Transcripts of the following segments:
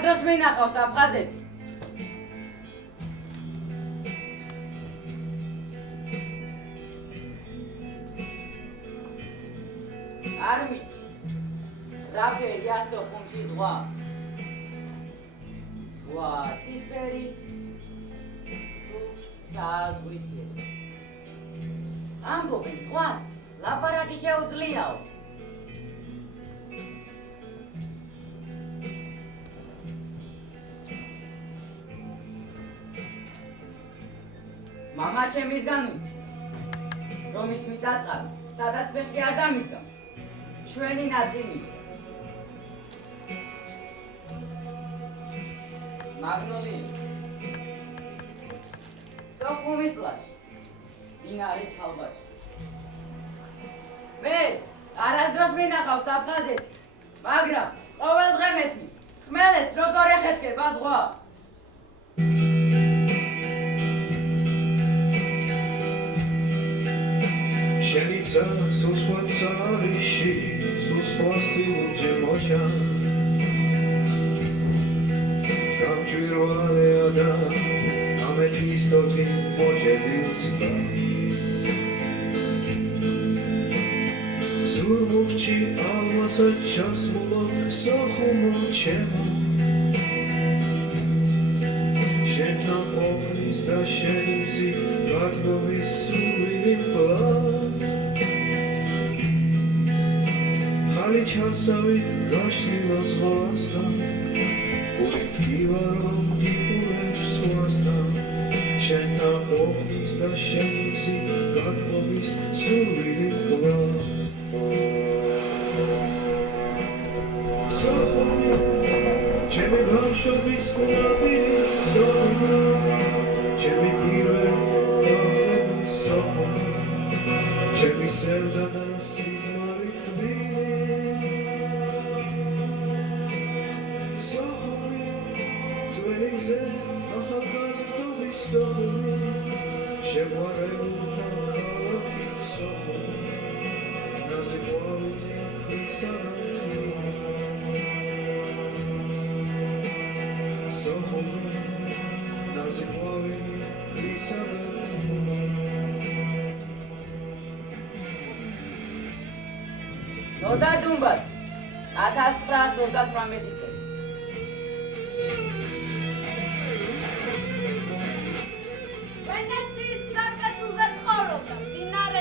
არასდროს მინახავს აფხაზეთი. არ ვიცი, რა ფერი ასო ხუმში ზღვა. ზღვა ცისფერი, თუ ზღვისფერი. ამბობენ ზღვას, ლაპარაკი შეუძლიაო. მამა ჩემისგან უცი, რომ ის მიწაწყალი, სადაც ფეხი არ დამიტანს. ჩვენი ნაწილია. მაგნოლია. სოხუმის პლაჟი. დინარე ჩალბაში. მე არასდროს მინახავს აფხაზეთი, მაგრამ ყოველ დღე მესმის. ხმელეთს როგორ ეხეთქება ზღვა. Shenica susła carishi, susła siłdzie mocia. Tam czirwale ada, ametlistoki podzieliska. Zurmówci almasa czas mulok sochumo czemu. Świętam opris da szenicy, latwowi suwili plan. Ხალი ჩასავით გაშლილა ზღვასთან, უთქივა რომ გიყურებს სხვასთან, შენ დაყოფის და შენიცი გათხოვის სურვილი გლავს. სოხუმი, ჩემი ბავშვობის ნაბიჯი სოხუმი, ჩემი პირველი დაბლების სოხუმი, ჩემი სევდა და სიზმარი თბილი. ახალგაზრდობის სოხუმი, შეყვარებულთა ქალაქის სოხუმი, ნაზე ყვავილი ქვისა და თლილი. სოხუმი, ნაზე ყვავილი ქვისა და თლილი. ნოდარ დუმბაც, 1938 წელი.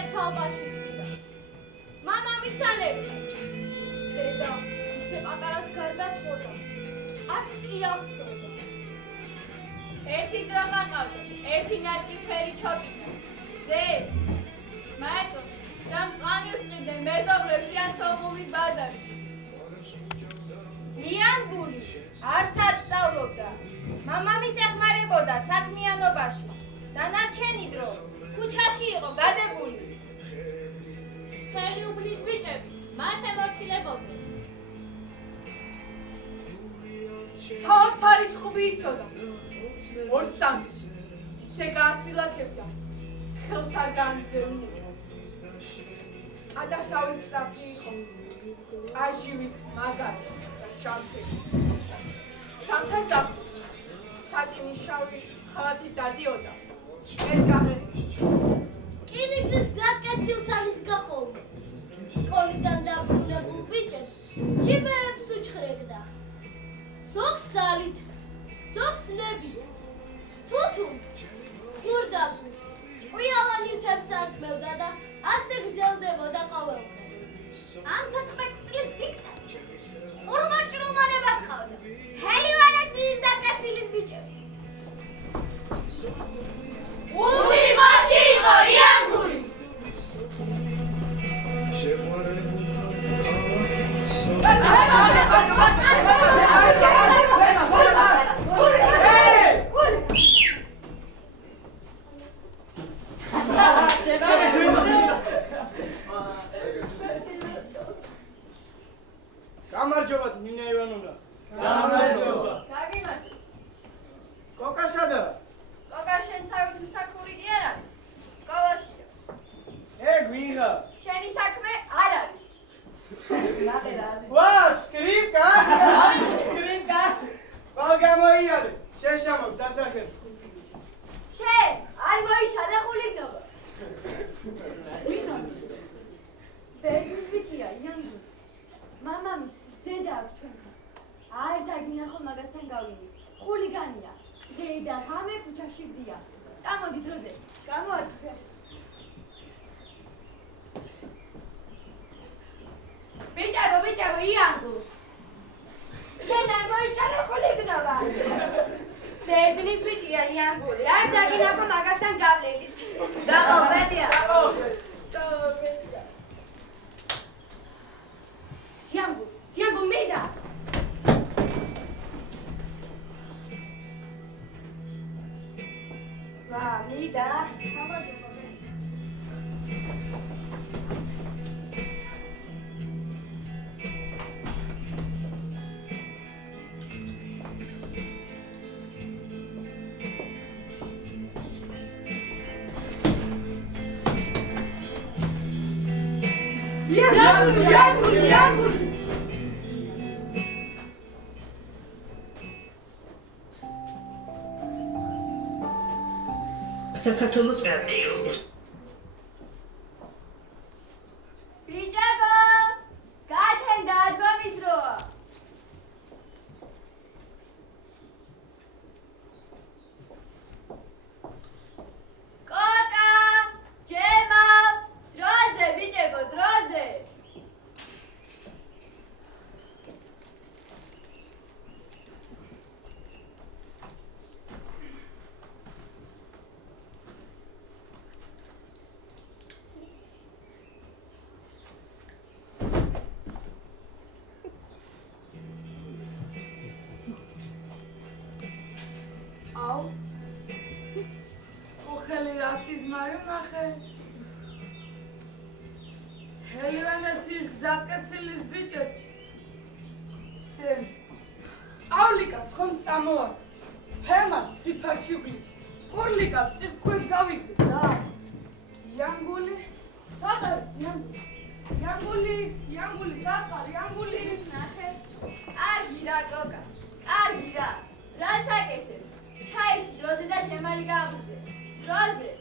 ჩალბაშის პირას. მამამისთან ერთად. დედა ისე პატარას გარდაცვლოდა. არც კი ახსოვდა. ერთი ძრახა ყავდა, ერთი ნაცრისფერი ჩოკიდა. ძეს მაეწოდეს, და მწვანე უსყიდნენ მეზობლებში ან სოხუმის ბაზარში. ლიანბული არცად სწავლობდა. მამამის ეხმარებოდა საქმიანობაში. დანარჩენი დრო ქუჩაში იყო გადებული. ხელი უბნის ბიჭები, მას ემორჩილებოდნენ. საოცარი ჭყობი იცოდა. ორ-სამი ისე გაასილაქებდა, ხელს არ გაამძლევნებდა. ადასავით სწრაფი იყო, აჟივით მაგარი და ჩანთელი. სამთაძაფს სატინის შავი ხალათით დადიოდა. ერთგაღერში. რკინიგზის გაკეცილთან იდგა ხოლმე. სკოლიდან დაბრუნებულ ბიჭებს ჯიბეებს უჩხრეკდა. ზოგს ძალით, ზოგს ნებით, თუთუმს, ხურდაბულს, ჭყვიალა ნივთებს ართმევდა და ასე გრძელდებოდა ყოველდღე. ამ 14 წლის დიქტატორს ყურმაჭრომანება ყავდა. მთელი ვენეციის დაკეცილის ბიჭები. უბნის მაჩი იყო იანგური. გამარჯობათ ნინა ივანოვნა. გამარჯობა. გაგიმარჯობა. კოკა სადა? კოკა შენ თავი თუ საქურიდი არ არის? სკოლაშია. გვიღა. შენი საქმე არ არის. ვა, სკრიპკა? სკრიპკა? იანგური. მამამისი, დედა აქვს ჩვენთან. არ დაგინახო მაგასთან გავიდი. ხულიგანია. დედა ღამე ქუჩაში ვდია. წამოდი დროზე. გამოადგე. ბიჭებო, იანგუ. შენ არ მოიშალე ხულიგნობა. ბერძნის ბიჭია იანგური. არ დაგინახო მაგასთან გავლილი. დაყო, ბედია. იანგუ მიდა. მიდა. Იანგური. საქართველოს ბიჭებო, გათენ დადგომის როა. კოტა, ჯემალ, დროზე ბიჭებო, დროზე. აუ ოხელი რასიზმარი ნახე ჰელივენეციის გზატკეცილის ბიჭე სემ პავლიკას ხომ წამოვარ ფერმას სიფაჩი გლიჩ პურლიკა წირქვეშ გავიქრე რა იანგული სად არის იანგული სად იანგული ნახე. კარგი რა კოკა. კარგი რა. რას აკეთებ? ჩაისი დროზე და ჯემალი გააღვიძე. დროზე.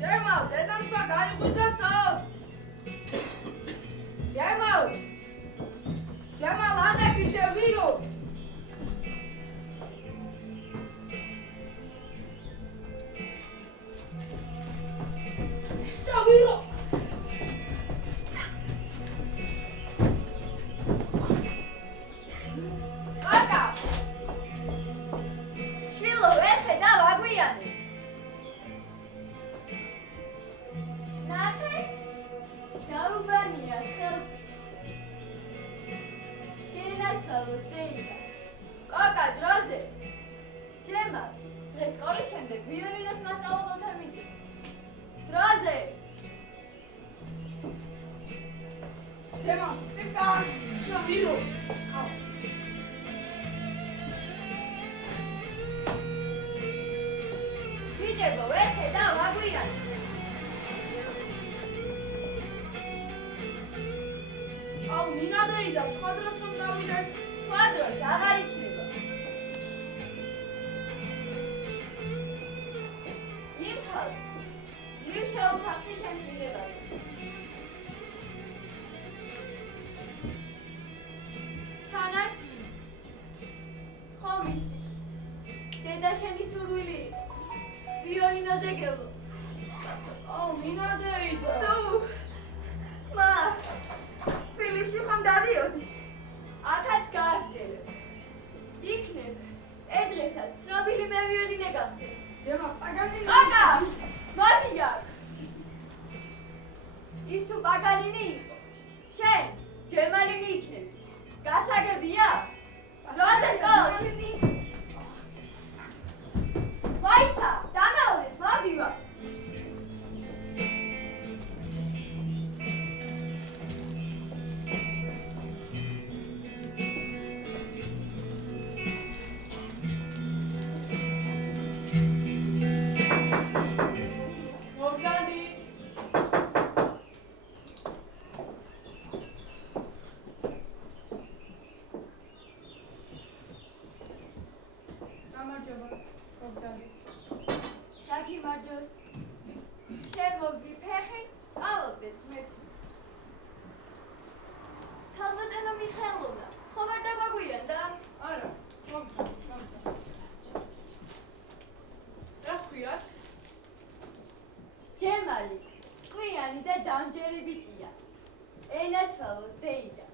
ჯემალ, დედამ თქვა გაიღვიძესო. ჯემალ, ანაკი შევირო. შევირო. კოკა. შვილო, ვერ ხედავ აგვიანე. ნახე. დაუბანია ხელფი. გენაცვალოს დეიდა. კოკა, დროზე. ჯემალ, დღეს სკოლის შემდეგ ვიოლინოს მასწავლებელთან მიდივართ. დროზე. ჯემალ, ტიკა, შევირო. ბიჭებო, ვერ ხედავ აგვიანე. აუ ნინა დაიდა, სხვა დროს რომ დავიდეთ. სხვა დროს აღარ იქნება. იმ ხალხს ძლივ შეუთავთი შემცირებაზე. თანაც ხომ იცი, დედა შენი სურვილი იყო. ვიოლინოზე გელო. აუ ნინა დაიდა. მა, თბილისში ხომ დადიოდი? ათაც გააგრძელებ. იქნებ, ეგრესაც ცნობილი მევიოლინე გახდე. ჯემალ, პაგანინი. კოკა, მოდი აქ. ის თუ პაგანინი იყო, შენ ჯემალინი იქნები. გასაგებია? დროზე სკოლაში. მოიცა, დამალდეთ, მოვდივარ. გამარჯობა. შემოგვი ფეხი, წალობდეთ მე. ქალბატონო მიხეილოვნა, ხომ არ დაგვაგვიანდა? არა, მომწონს. რა ქვიათ? ჯემალი, ყვიანი და დამჯერი ბიჭია. ენაცვალოს დეიდა.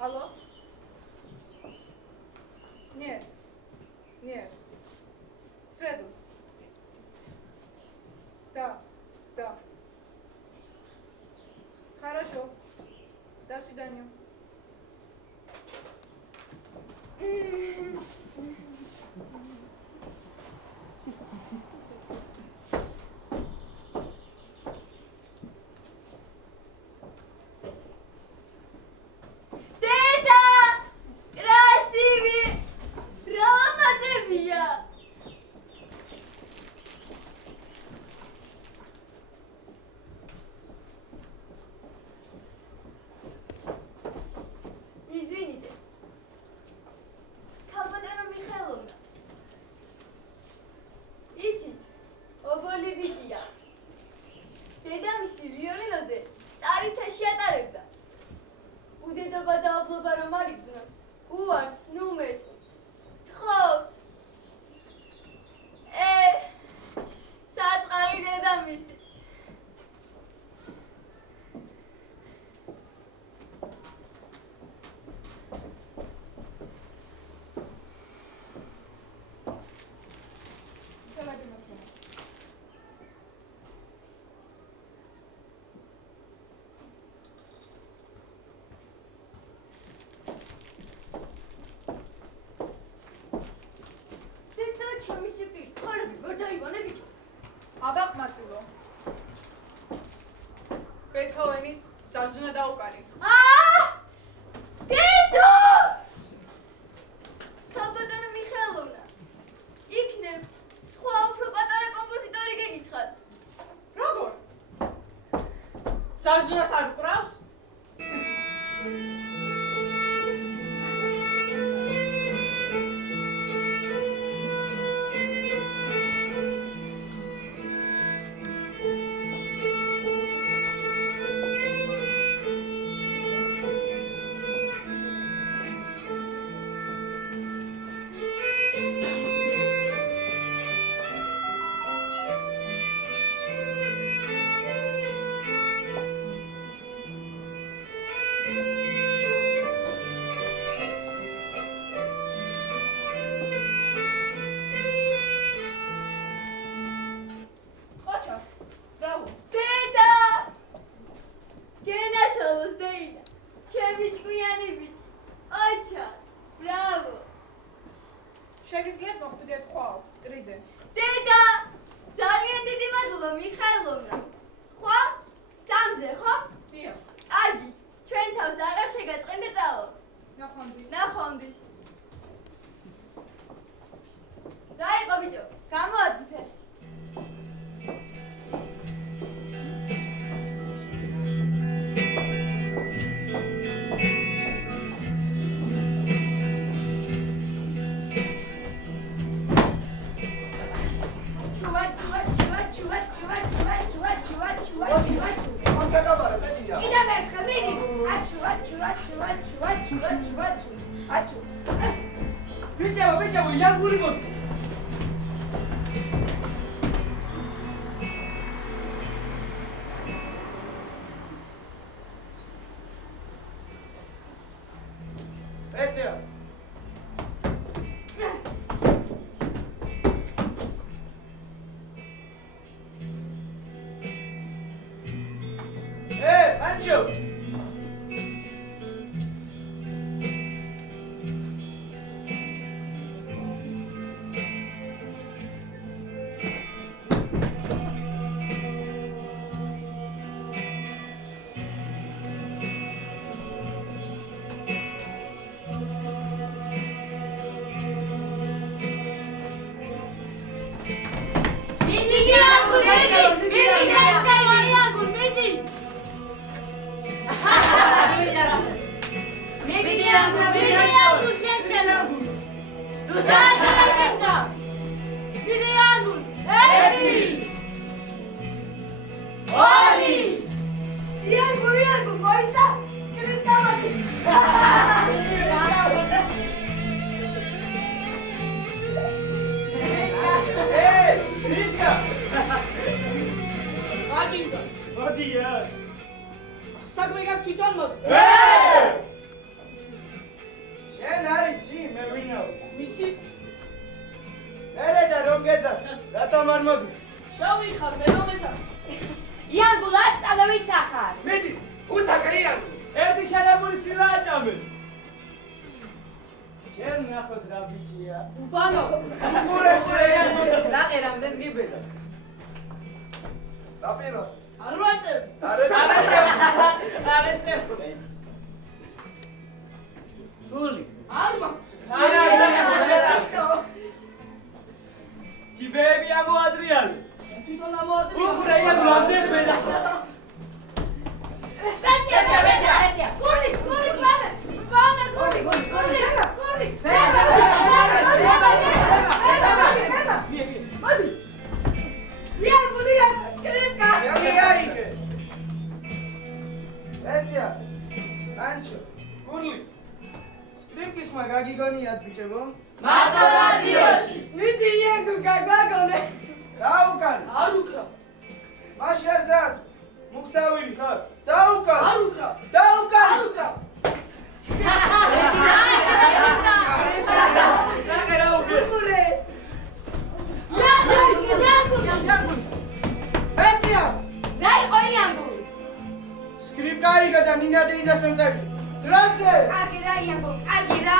Алло? Нет. Нет. В среду. Да. Да. Хорошо. До свидания. დედა! კრასივი! რა ლამაზებია! Извините. ქალბატონო მიხეილოვნა. იცით, ობოლი ბიჭია. დედამისი ვიოლინოზე სტარიცაში ატარებდა. უდედობა და ობლობა რომ არ იგნოს, უარს, ნუ მეწ. თხოვთ. საწყალი დედამისი. ჩემი სიკვდილი, ხალები ვერ დაივანე ბიჭო. აბა ყმაწვილო. ბეთჰოვენის ზარზუნა დაუკარი. დედო! ქალბატონო მიხეილოვნა, იქნებ სხვა უფრო პატარა კომპოზიტორი გეკითხათ. როგორ? ზარზუნას არ უყრავს? შეგიძლიათ მოხვდეთ ხვალ ტრიზე. დედა! ძალიან დიდი მადლობა მიხეილოვნა. ხვალ 3-ზე, ხო? დიახ. კარგით, ჩვენ თავს აღარ შეგაწყენ და წავალ. ნახვამდის. ნახვამდის. რა იყო ბიჭო? გამოადი ფეხი. Bicevo, iar buligot. Bicevo. Pancho. მოიცა სკრიპტა მაგის სკრიპტა აგინდა მოდია საქმე გაქვს თვითონ მოდი შენ არიცი მე ვინაო ვიცი მერე და რომ გეძახ რატომ არ მოდი შავი ხარ მე რომ ეცა იანგულად წალევით ახარ. მიდი უთაკა იან ერთი შენებული სილა აჭამე შენ ნახოთ რა ბიჭია ბანო უყურებ შენ ნახე რამდენს გიბედა დაპიროს არ ვაწევ არეთე გული არ მაქვს არა ჯიბები ამოადრიალე თვითონ ამოადრია უყურე იან რამდენს ბედა ბეთია. გული, მამე. გული. მოდი იანგულია სკრიპტა Yangi yarike. Etya. Ancho. Kurli. Scriptis magagi goni yad bichebo. მარტო რადიოში ნიდი იანგო გაგაგონე Daukan. არ უკრავ Mash razdat. Muktavili khar. Daukan. არ უკრავ Daukan. არ უკრავ Sakera uke. გულე Etya. რა იყო იანგული? Script garika da ninadri da sansavi. Drase. კარგი რა იანგო, კარგი რა.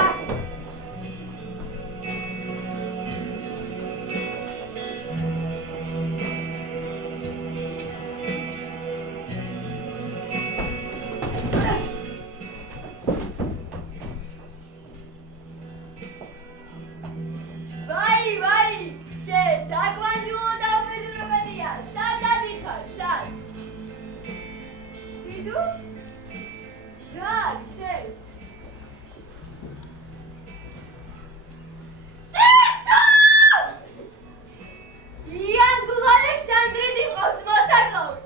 ვაი, შენ დაგვანჯულო და უბედურობადია. სად დადიხარ, სად? დიდუ? რა არის ეს? დედო! იანგულ ალექსანდრიდი ყავს მოსაკლავი.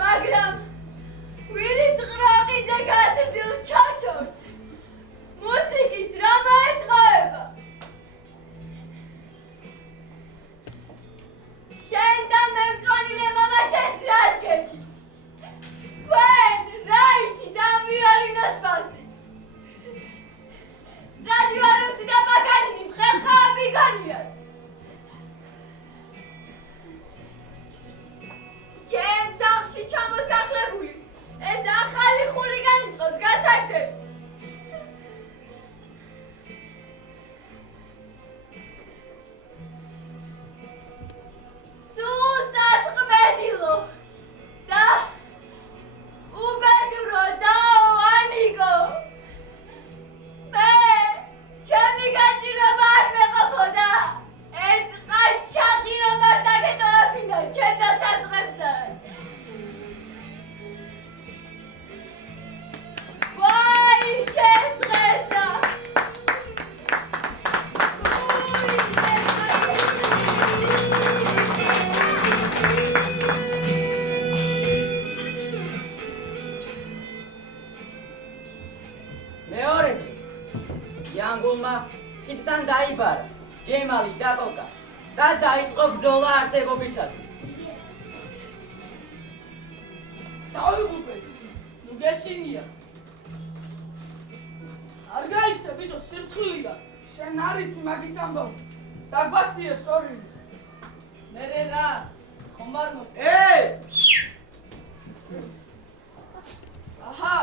მაგრამ ვირის ყრაყიძე გაზრდილ ჩაჩორს. მუსიკის რა მოეთხოვება? შენ და მე მწვანილე მამა შენს რას გეჭი? თქვენ რა იცით ამ ვიოლინოს მასი? ზადივარუსი და პაგანინი მხერხავები გონიათ. ჩემ სახლში ჩამოსახლებული ეს ახალი ხულიგანი მყავს გასაგდები. სულ წაწყვეტილო და უბედურო დაუანიკო მე ჩემი გაჭირობა არ მეყოფოდა ეს ყაჩაღი რომ არ დაგეტოვებინა ჩემ დასაწყებსად ვაი შენს დღესა მეორე დღეს იანგულმა ხიდთან დაიბარა ჯემალი და კოკა და დაიწყო ბრძოლა არსებობისათვის. დავიღუპე ნუ გეშინია არ გაიქცა ბიჭო სირცხვილია შენ არ იცი მაგის ამბავი დაგვაციებს ორივეს მერე რა ხომ არ მოდი Ey! აჰა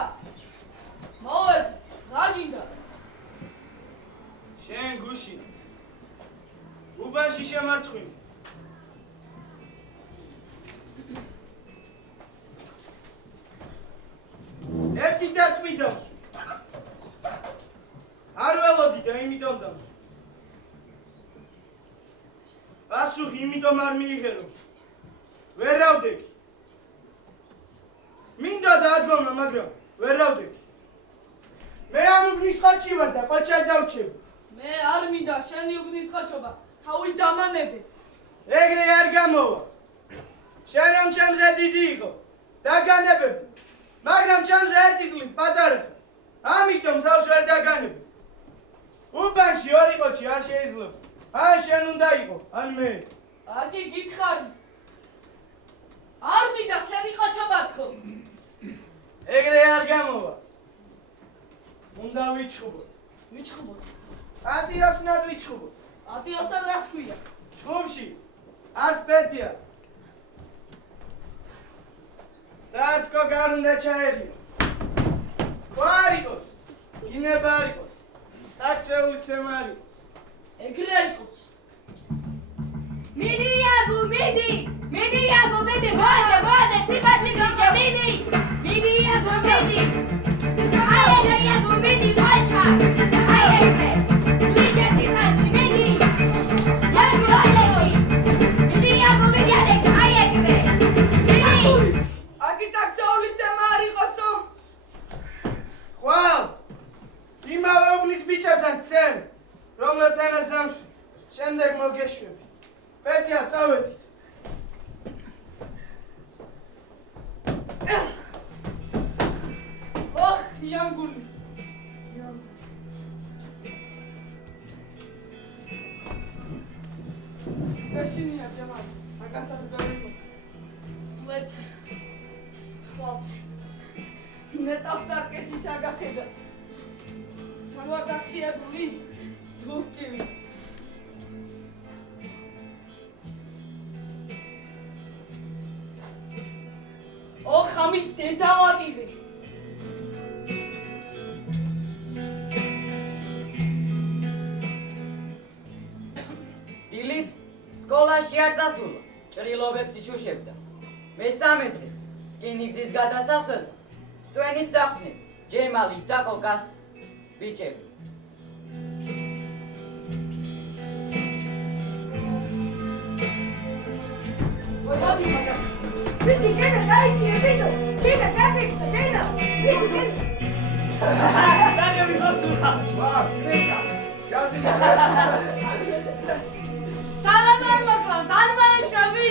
მოვედი რა გინდა შენ გუში. უბანში შემარცხვინე. ერთი დათმი დამსვი. არ ველოდი და იმიტომ დამსვი. პასუხი იმიტომ არ მიიღერო. ვერ რავდექი. მინდა დაადგომა, მაგრამ ვერ რავდექი. მე ამ უბნის ხაჩი ვარ და ყოჩად დავჩები. მე არ მინდა შენი უბნის ხაჩობა თავი დამანები ეგრე არ გამოვა. შენ ამ ჩემზე დიდი იყო. დაგანებებდი. მაგრამ ჩემზე ერთი წლით პატარა ხარ. ამიტომ თავს ვერ დაგანები. უბანში ორი ყოჩი არ შეიძლება. ან შენ უნდა იყო, ან მე. აგი გითხარი. არ მინდა შენი ყოჩობა თქო. ეგრე არ გამოვა. უნდა ვიჩხუბო. ვიჩხუბო. ატიოსნად ვიჩხუბო. ატიოსად რას ქვია? ჩხუბში არც პეცია. და არც კოკა არ უნდა ჩაერია. არ იყოს, გინება არ იყოს, წარჩეულის ცემა არ იყოს. ეგრე იყოს. მიდი იაგო, მიდი! მიდი იაგო, მიდი! მოდი, სიბაჩი გიჯა, მიდი! მიდი იაგო, მიდი! აი ეგრე იაგო, მიდი, ყოჩა! აი ეგრე! გიჯა სიბაჩი, მიდი! იაგო, აი მიდი იაგო, მიდი, აი ეგრე! მიდი! აგი წარჩეულის ცემა არ იყოსო. ხვალ, იმავე უბნის ბიჭებთან გცემ, რომელთანაც დამშვი, შემდეგ მოგეშვები. პეცია, წავედით. ოხ, იანგული. გაშინია ჯემალ, აკაცად გავიგო. სლეთ. ხვალში. ნეტავს საკეში ჩაგახედა. სანვარ დასიებული, ლურკივი. ოხ, ამის დედავატირე. დილით სკოლაში არ წასულა, ჭრილობებს იშუშებდა. მესამე დღეს რკინიგზის გადასასვლელთან სტვენით დახვდნენ ჯემალის და კოკას ბიჭები. მიდი, გენა, დაიჭირე, ბიჭო! გენა, დაფიქსე, გენა! მიდი, გენა! დაგები მოსულა. სალამ არ მოკლავს, არ მაეშვები!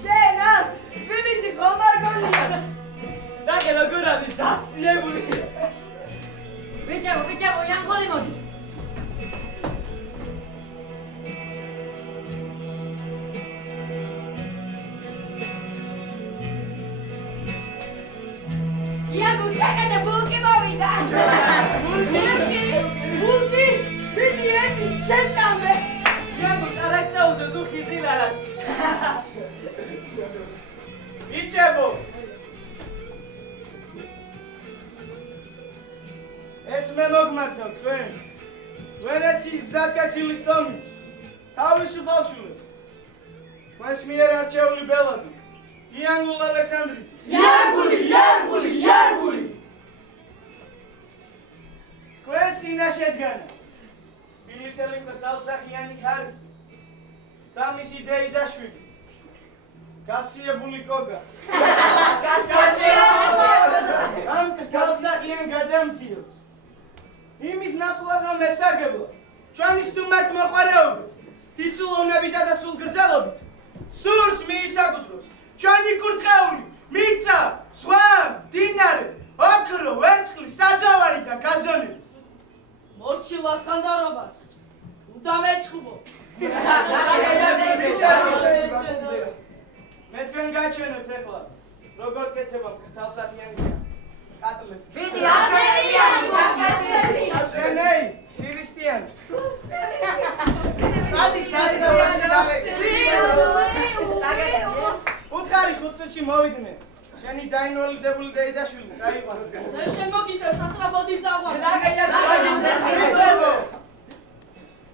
შენა, თბილისი ხომ არ გონია. დაგე როგორ არის დასიებული. ბიჭო, იანკოლი მოდის. იაგო, ჩახედე, ბულკი მოვიდა! ბულკი? მიდი, ერთი, შეჭამე! იანგო, კარაკტაუზე თუ ხიზილარას. ბიჭებო! ეს მე მოგმართავ თქვენ. ვენეციის გზატკეცილის ტომის, თავისუფალ შვილებს. თქვენს მიერ არჩეული ბელადი, იანგულ ალექსანდრიტი. იანგული! თქვენ წინაშედგანა. თბილისელი მკრთალსახიანი ჰარი და მისი დეი და შვილი. გასიებული კოკა. ამ მკრთალსახიან გადამხილს. იმის ნაცვლად რომ ესარგებლა, ჩვენი სტუმართ მოყვარეობით, თიცულოვნებითა და სულგრძელობით, სურს მიისაკუთროს ჩვენი კურთხეული, მიცა, ზღვა, მდინარე, ოქრო, ვერცხლი, საძოვარი და გაზონები. მორჩილას ხანდარობას. უნდა მეჩხუბო. მე თქვენ გაჩვენებთ ახლა, როგორ კეთება მკრთალსახიანის კატლები. ბიჭი, აკეთია. შენეი, სირისტიანი. სადი სასწრაფოში დაგე. უთხარი 5 წუთში მოვიდნენ. შენი დაინვალიდებული დეიდაშვილი წაიყვანა. და შენ მოგიწევ სასწრაფოდი წაყვან. ბიჭებო!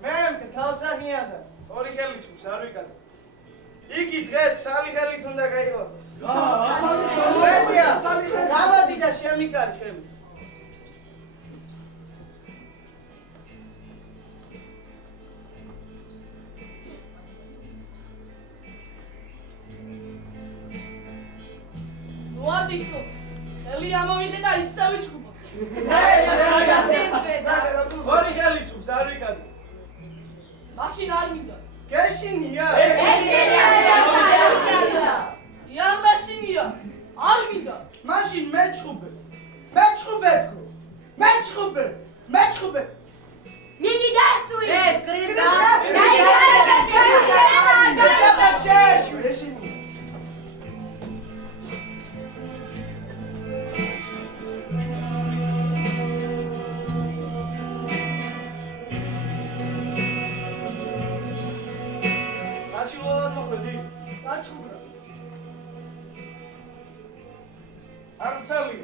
მე მკრთალსახიანთან ორი ხელი ჭმს არ ვიკატე. იგი დღეს ცალი ხელით უნდა გაიღოს. პეტია, გამოდი და შემიკარი ხელი. მოადისო. ელი ამოვიღე და ისე ვიჩხუბო. ორი ხელი ჭმს არ ვიკატე. მაშინ არ მინდა. გეშინია. იან მაშინია. არ მინდა. მაშინ მეჩხუბე გო მეჩხუბე მიდი დასვი ეს კრიპტა შეშვი საშილოა მოხდი საჩუქრა არ წავი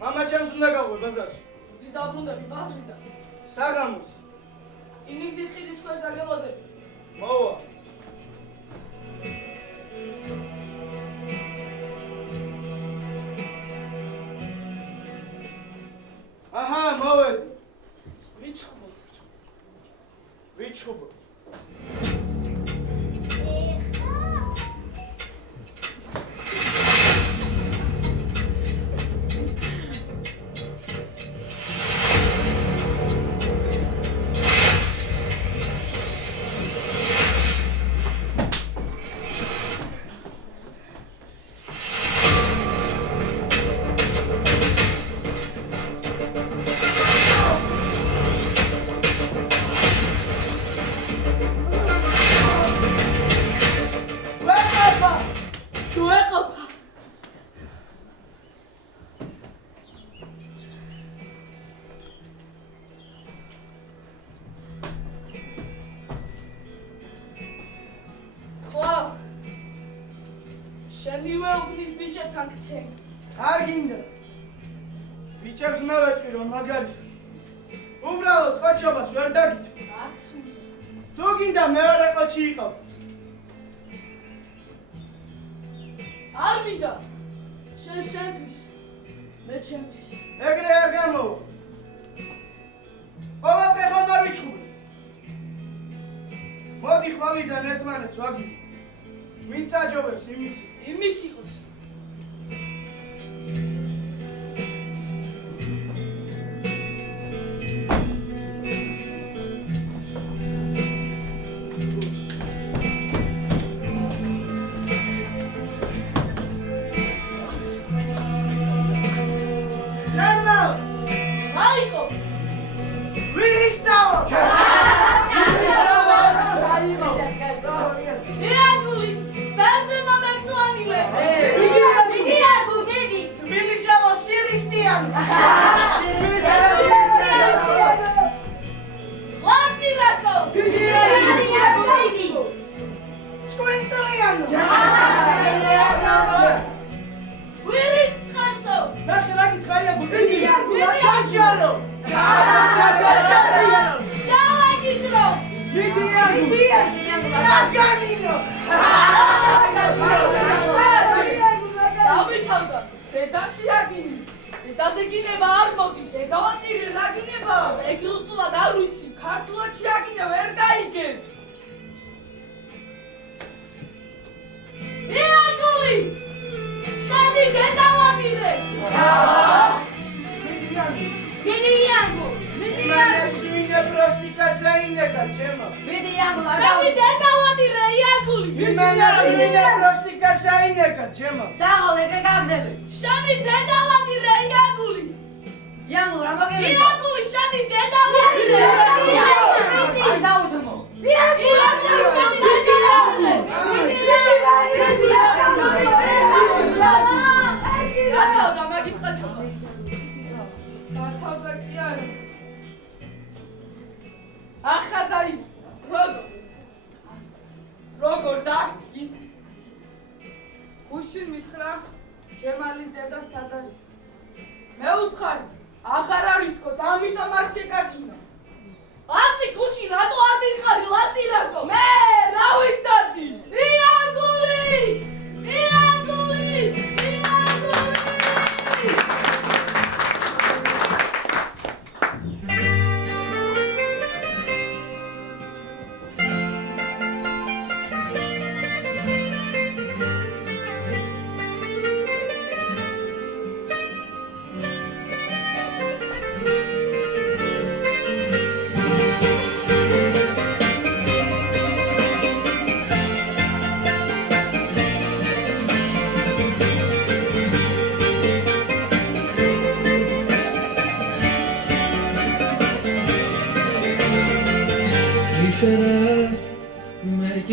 მამა ჩემს უნდა გაყვე ბაზარში ის დაბრუნდები ბაზრიდან საგამოს ინგლისის ხიდის ქვეშ დაგელოდები მოვა აჰა მოვედი ვიჩხუბო შენივე უბნის ბიჭებთან გცემ არ გინდა ბიჭებს უნდა ვეტყვირო მაგარი უბრალოდ ყოჩობას ვერ დაგით არც უნდა თუ გინდა მეორე ყოჩი იყავ არ მინდა შენთვის მე ჩემთვის ეგრე არ გამოვა ყოველდღე ხომ არ ვიჩხუბე მოდი ხვალიდან ერთმანეთს ვაგივი ვინც აჯობებს იმის იყოს აიყო ვირისტაო დიაგული ბენზინო მეცვანილე მიდი თბილისელო სირისტიანი ლანძილაკო სკუინტლიანო ვილის ცხენსო ჩაჩარო შავაგიდრო რაგანინო დავითავდა დედაში აგინი დედაზე გინება არ მოდის დედავატირი რა გინება ეგ რუსულად არ ვიცი ქართულად შეაგინე ვერ გაიგებ მიაგული შენი დედავატირე მიდიანგო მანე სვინე პროსტიკა საინდეკა ჩემო მიდი ანგლა შენი დედავატირე იაგული მანე სვინე პროსტიკა საინდეკა ჩემო საღოლ ეგრე გავზელე შენი დედავატირე იაგული იანგლა რა მოგევიდა იაგული შენი დედავატირე არ დაუთმო იაგული შენი დედავატირე გათავდა მაგის ყაჩობა გათავდა კი არა ახლა დაიწყო როგორ და ის გუშინ მითხრა ჯემალის დედა სად არის მე უთხარი აღარ არის თქო ამიტომ არ შეგაგინა აცი გუშინ რატო არ მიხარი ლაწირაკო მე რა ვიცადი იაგული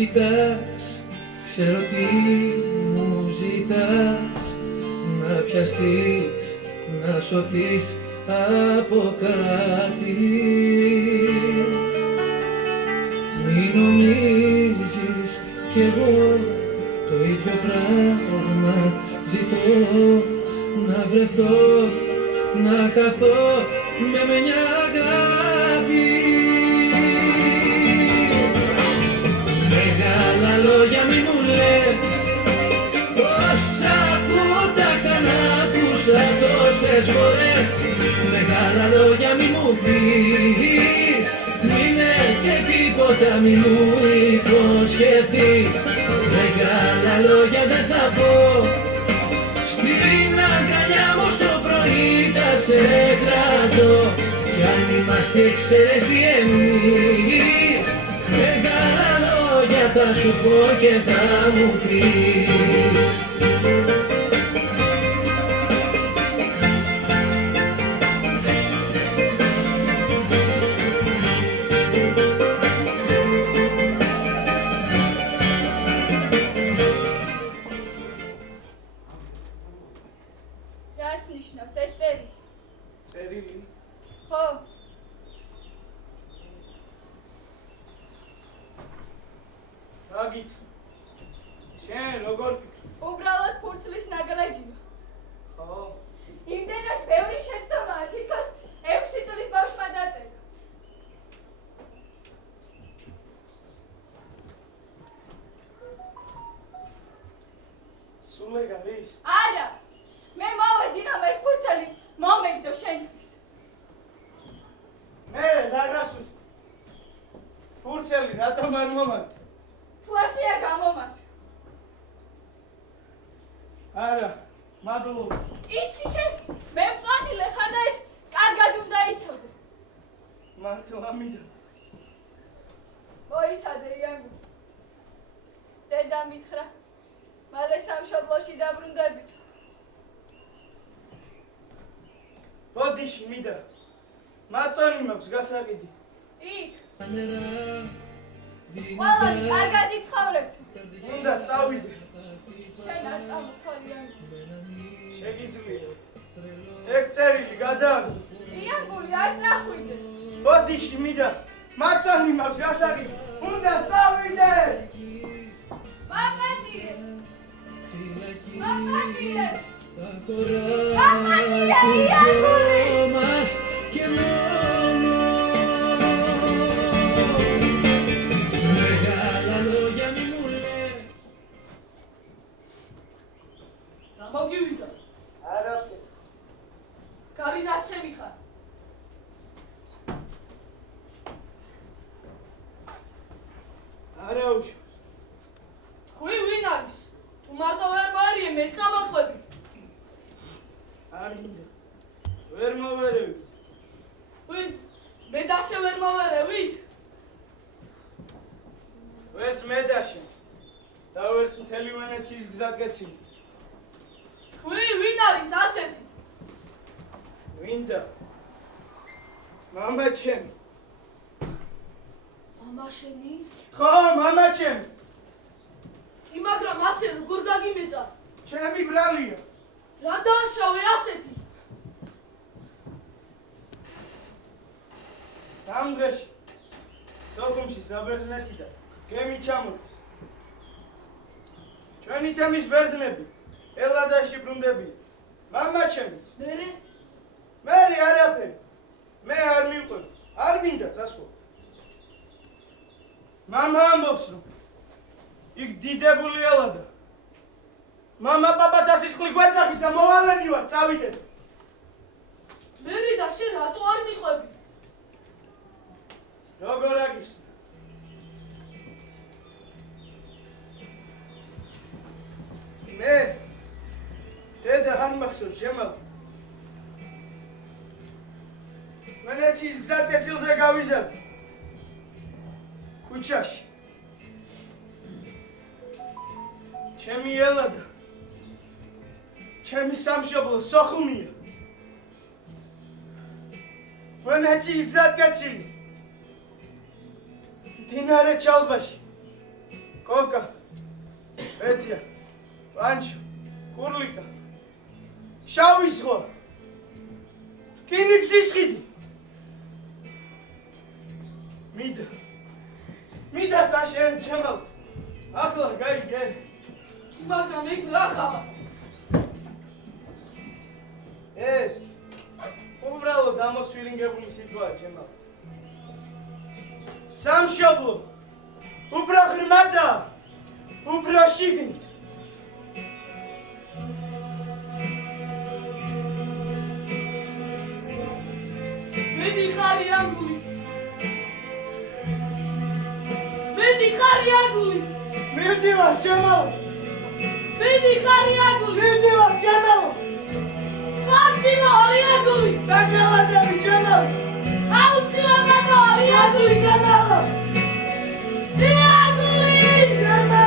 κοιτάς, ξέρω τι μου ζητάς. Να πιαστείς, να σωθείς από κάτι. Μην νομίζεις κι εγώ το ίδιο πράγμα ζητώ. Να βρεθώ, να χαθώ με μια αγάπη. Μεγάλα λόγια μη μου λες, όσα ακούω τα ξανακούσα τόσες φορές. Μεγάλα λόγια μη μου πεις, μη είναι και τίποτα μη μου υποσχεθείς. Μεγάλα λόγια δεν θα πω, στην αγκαλιά μου στο πρωί θα σε κρατώ. Κι αν είμαστε ξέρεις τι εμείς, μεγάλα λόγια θα σου πω και θα μου πεις. რას ნიშნავს ეს წერილი? წერილი? ხო, რა გითხრა? შენ როგორ ფიქრობ? უბრალოდ ფურცლის ნაგლეჯია. ხო? იმდენად ბევრი შეცდომაა, თითქოს 6 წლის ბავშვმა დაწერა. სულ ეგ არის? არა, მე მოვედი რომ ეს ფურცელი მომეგდო შენთვის. მე რაღაც უსტ. ფურცელი რატომ არ მომართ? თუ ასეა გამომართვა. არა, მადლობა. იცი შენ, მე მწვანილე ხარ და ეს კარგად უნდა იცოდე. მართლა მინდა. მოიცადე იანგო. დედა მითხრა, მალე სამშობლოში დაბრუნდებით. ბოდიში მინდა. მაწონი მაქვს გასაყიდი. იქ, Νερά, ყველანი კარგად იცხოვრებთ. უნდა წავიდე. შენ არ წამოთვალ იანგო. შეგიძლია. ეგ წერილი გადააგდო. იანგული არ წახვიდე. ბოდიში მინდა. მაწონი მაქვს გასაყიდი. უნდა წავიდე. მამატირე, φυλακή, მამატირე. τα κοράκια Ιάκωβε! δυο μας και μόνο. Μεγάλα λόγια μη μου λες. რა მოგივიდა? არა, კარი ნაცემი ხარ. არა უშ. თქვი ვინ არის? თუ მარტო ვერ მარიე, მე წამოყვები. არ მინდა. ვერ მოვერევი. ვინ? მე დაშე ვერ მოვერევი? ვერც მე დაშენ. და ვერც მთელი ვენეციის გზად გეცილი. თქვი ვინ არის ასეთი? ვინდა? მამა ჩემი. მამა შენი? ხო, მამა ჩემი. კი, მაგრამ ასე როგორ გაგიმეტა? ჩემი ბრალია. რა დააშავე ასეთი? სამდღეში. სოხუმში საბერძნეთიდან. გემი ჩამოდის. ჩვენი თემის ბერძნები. ელადაში ბრუნდებიან. მამა ჩემი. მერე? მე არაფერი. მე არ მიყვები. არ მინდა წასვლა. მამა ამბობს რომ იქ დიდებული ელადა. მამა პაპათა სისხლი გვეძახის და მოვალენი ვარ, წავიდეთ. მერე და შენ რატო არ მიყვები? როგორ აგიხსნა? მე დედა არ მახსოვს შემავ. ვენეციის გზატკეცილზე გავიზარდე. ქუჩაში. ჩემი ელადა. ჩემი სამშობლო სოხუმია. ვენეციის გზატკეცილი. მდინარე ჩალბაში. კოკა, ეცია, პანჩო, კურლიკა, შავი ზღვა, რკინიგზის ხიდი. მიდა და შენ შემალ, ახლა გაიგე. მაგრამ იქ რა ხავა? ეს უბრალოდ ამოსვილინგებული სიტყვაა ჩემო. სამშობლო უბრალ ღრმადა, უბრალ შიგნით. მედიხარი აგული. მედიხარი აგული. მივდივარ ჩემო. მედიხარი აგული. მივდივარ ჩემო. ხარცი მოალი აგული. დაგელადები ჩემო. აუცილებლად მოალი აგული. ჩემო. აგული. ჩემო.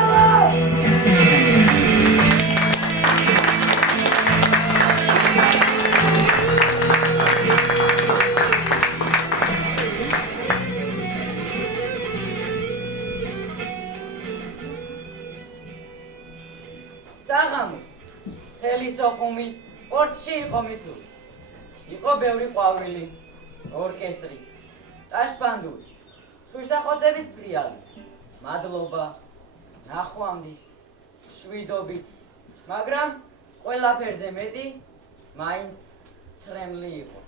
საღამოს ხელის ოყუმი პორტში იყო მისული. იყო ბევრი ყვავილი, ორკესტრი, ტაშპანდური, ცხვირსახოწების ფრიალი, მადლობა, ნახვამდის, შვიდობით, მაგრამ ყველაფერზე მეტი მაინც ცრემლი იყო.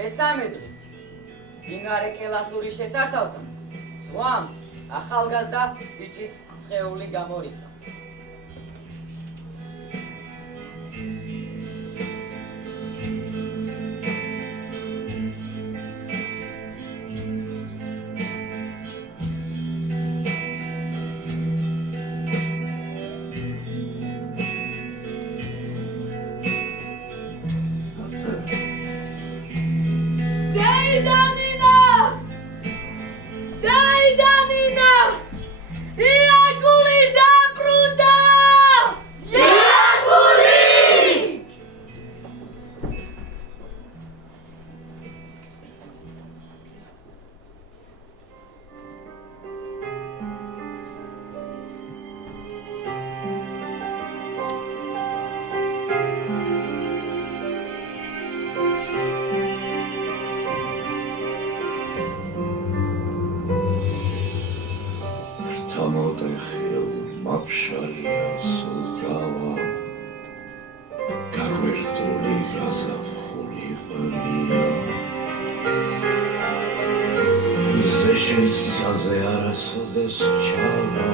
მესამე დღეს დინარე კელასური შესართავთან ზღვამ ახალგაზრდა ბიჭის სხეული გამორიხა. Dai Danina! Iaguli da სამოტეხილ მაფშალია სულკავა გაგვერთული გაზაფხული ღრია ზეშენსაზე არასოდეს ჩავა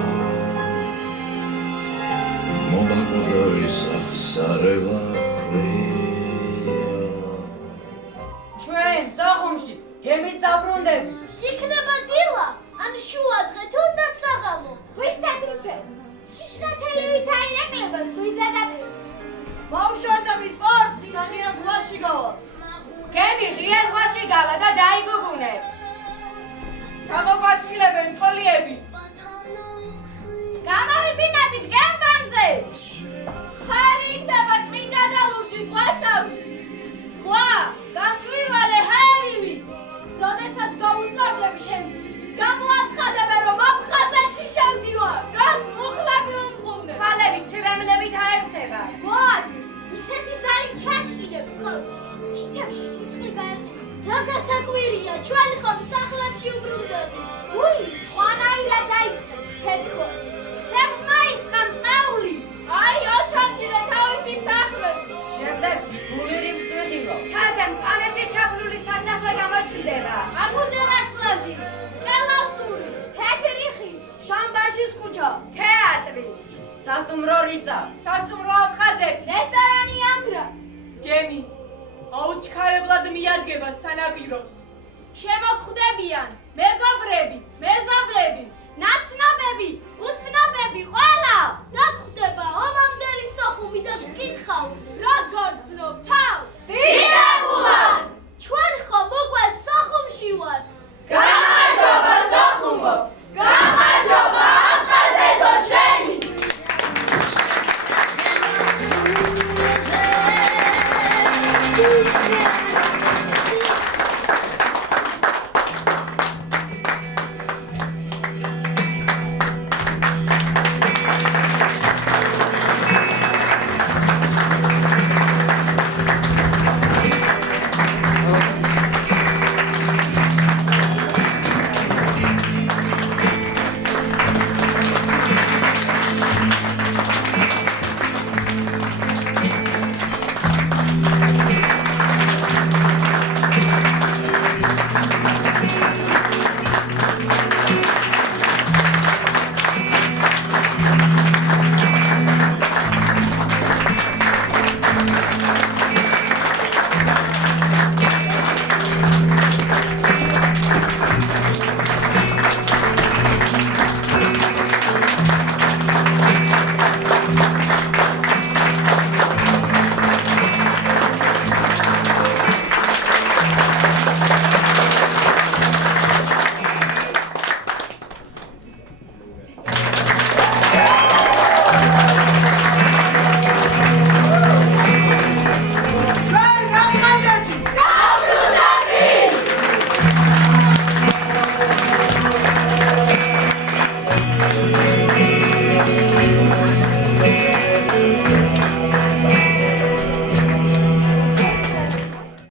მომაკვდავის ახსარება ქვია ჩვენ საღომში გემის დაბრუნდები. იქნება დილა, ან შუა დღე თუნდაც საღამო. ზღვის თეთრიფე. სისნათელივით აირეკლება ზღვის ზედაპირ. ბავშვებივით პორტს და ღია ზღვაში გავა. გემი ღია ზღვაში გავა და დაიგუგუნებს. გამოგვაცილებენ თოლიები. გამავიფინებით გემბანზე. ხარი იქნება წმინდა და ლურჯი ზღვაშავი. ზღვა, გამჭვირვალე ჰაერივი. როდესაც გაუსვარდები შენ, გამოაცხადებენ რომ ამ ხაზეთში შევდივარ. რაც მუხლები უმტყუნე. ხალები ცირემლებით აევსება. მოაჭირს, ისეთი ძალი ჩაშკიდებს ხოლმე. თითებში სისხლი გაეყო. რა გასაკვირია, ჩვენ ხომ სახლებში უბრუნდები. გული სხვანაირად დაიწყებს ფეთქოს. თემს მაისხამს აული. აი, ოჩამჭირე თავისი სახლები. შემდეგ გულირიმს ვიღირო. თაზე მწვანეში ჩაფლული სასახლე გამოჩნდება. აგუჯერას პლაჟი, კელასური, თეთრიხი, შამბაშის ქუჩა, თეატრი, სასტუმრო რიცა. სასტუმრო აფხაზეთ. რესტორანი ანგრა. გემი აუჩქარებლად მიადგება სანაპიროს. შემოხვდებიან.